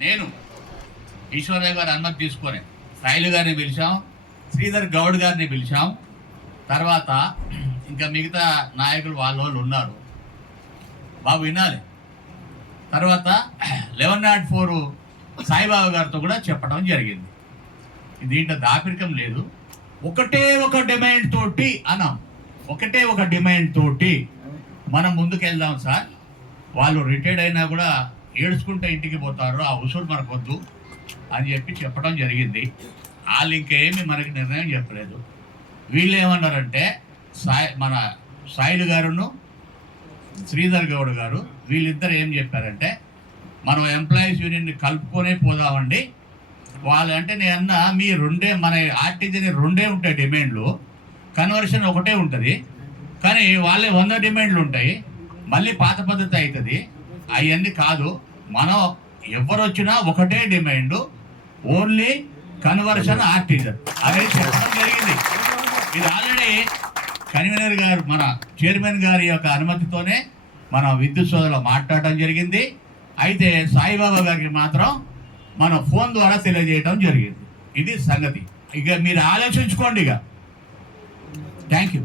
నేను ఈశ్వరరావు గారి అనుమతి తీసుకొని సాయిలు గారిని పిలిచాం శ్రీధర్ గౌడ్ గారిని పిలిచాం. తర్వాత ఇంకా మిగతా నాయకులు వాళ్ళ వాళ్ళు ఉన్నారు. బాబు వినాలి. తర్వాత లెవెన్ నాట్ ఫోర్ సాయిబాబా గారితో కూడా చెప్పడం జరిగింది. దీంట్లో దాపరికం లేదు. ఒకటే ఒక డిమాండ్ తోటి అన్నాం. ఒకటే ఒక డిమాండ్ తోటి మనం ముందుకెళ్దాం సార్. వాళ్ళు రిటైర్డ్ అయినా కూడా ఏడ్చుకుంటే ఇంటికి పోతారు ఆ ఉసురు మనకు వద్దు అని చెప్పి చెప్పడం జరిగింది. వాళ్ళు ఇంకేమి మనకి నిర్ణయం చెప్పలేదు. వీళ్ళు ఏమన్నారంటే సాయి మన సాయిలు గారును శ్రీధర్ గౌడ్ గారు వీళ్ళిద్దరు ఏం చెప్పారంటే మనం ఎంప్లాయీస్ యూనియన్ని కలుపుకొనే పోదామండి. వాళ్ళంటే నేను అన్న మీ రెండే మన ఆర్టీజీని రెండే ఉంటాయి డిమాండ్లు. కన్వర్షన్ ఒకటే ఉంటుంది. కానీ వాళ్ళే వంద డిమాండ్లు ఉంటాయి. మళ్ళీ పాత పద్ధతి అవుతుంది. అవన్నీ కాదు మనం ఎవరు వచ్చినా ఒకటే డిమాండ్ ఓన్లీ కన్వర్షన్ ఆర్టిజన్ అనేది చెప్పడం జరిగింది. ఇది ఆల్రెడీ కన్వీనర్ గారు మన చైర్మన్ గారి యొక్క అనుమతితోనే మన విద్యుత్ సోదరులు మాట్లాడటం జరిగింది. అయితే సాయిబాబా గారికి మాత్రం మన ఫోన్ ద్వారా తెలియజేయడం జరిగింది. ఇది సంగతి. ఇక మీరు ఆలోచించుకోండి ఇక. Thank you